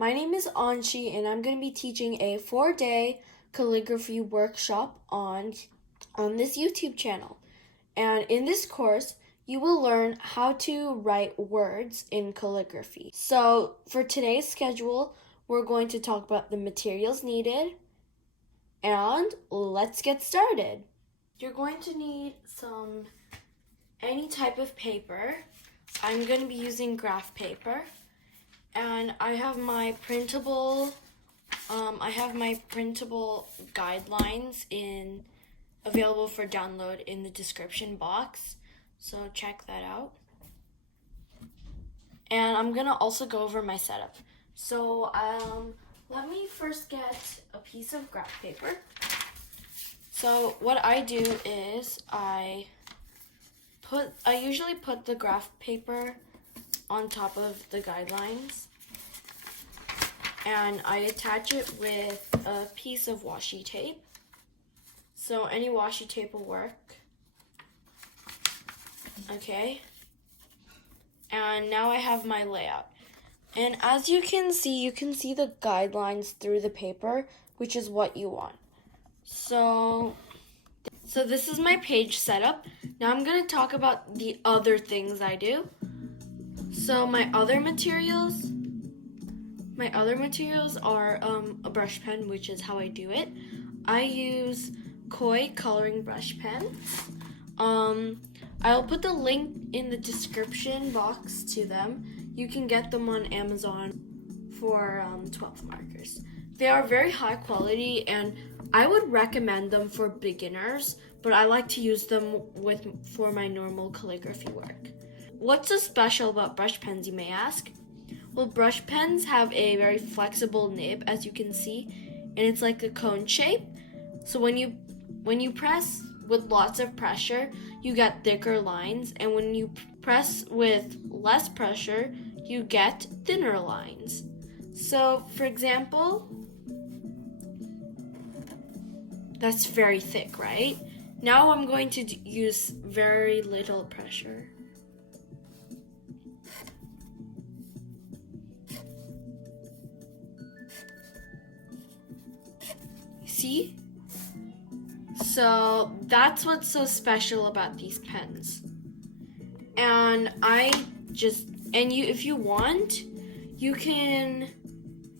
My name is Anshi and I'm going to be teaching a 4-day calligraphy workshop on this YouTube channel. And in this course, you will learn how to write words in calligraphy. So for today's schedule, we're going to talk about the materials needed and let's get started. You're going to need any type of paper. I'm going to be using graph paper. And I have my printable guidelines available for download in the description box. So check that out. And I'm gonna also go over my setup. So let me first get a piece of graph paper. So what I do is I usually put the graph paper on top of the guidelines and I attach it with a piece of washi tape. So any washi tape will work. Okay. And now I have my layout. And as you can see the guidelines through the paper, which is what you want. So this is my page setup. Now I'm going to talk about the other things I do. So my other materials are a brush pen, which is how I do it. I use Koi coloring brush pens. I'll put the link in the description box to them. You can get them on Amazon for 12 markers. They are very high quality and I would recommend them for beginners, but I like to use them for my normal calligraphy work. What's so special about brush pens, you may ask? Well, brush pens have a very flexible nib, as you can see, and it's like a cone shape. So when you press with lots of pressure, you get thicker lines, and when you press with less pressure, you get thinner lines. So, for example, that's very thick, right? Now I'm going to use very little pressure. See? So that's what's so special about these pens. And if you want, you can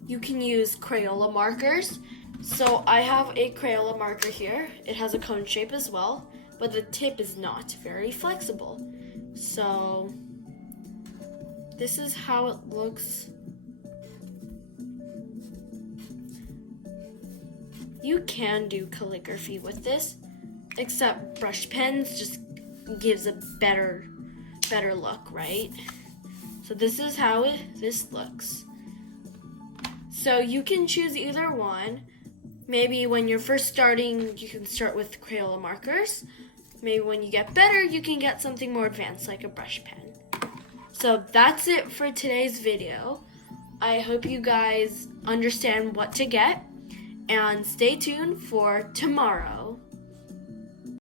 use Crayola markers. So I have a Crayola marker here. It has a cone shape as well, but the tip is not very flexible. So this is how it looks. You can do calligraphy with this, except brush pens just gives a better look, right? So this is how this looks. So you can choose either one. Maybe when you're first starting, you can start with Crayola markers. Maybe when you get better, you can get something more advanced like a brush pen. So that's it for today's video. I hope you guys understand what to get. And stay tuned for tomorrow.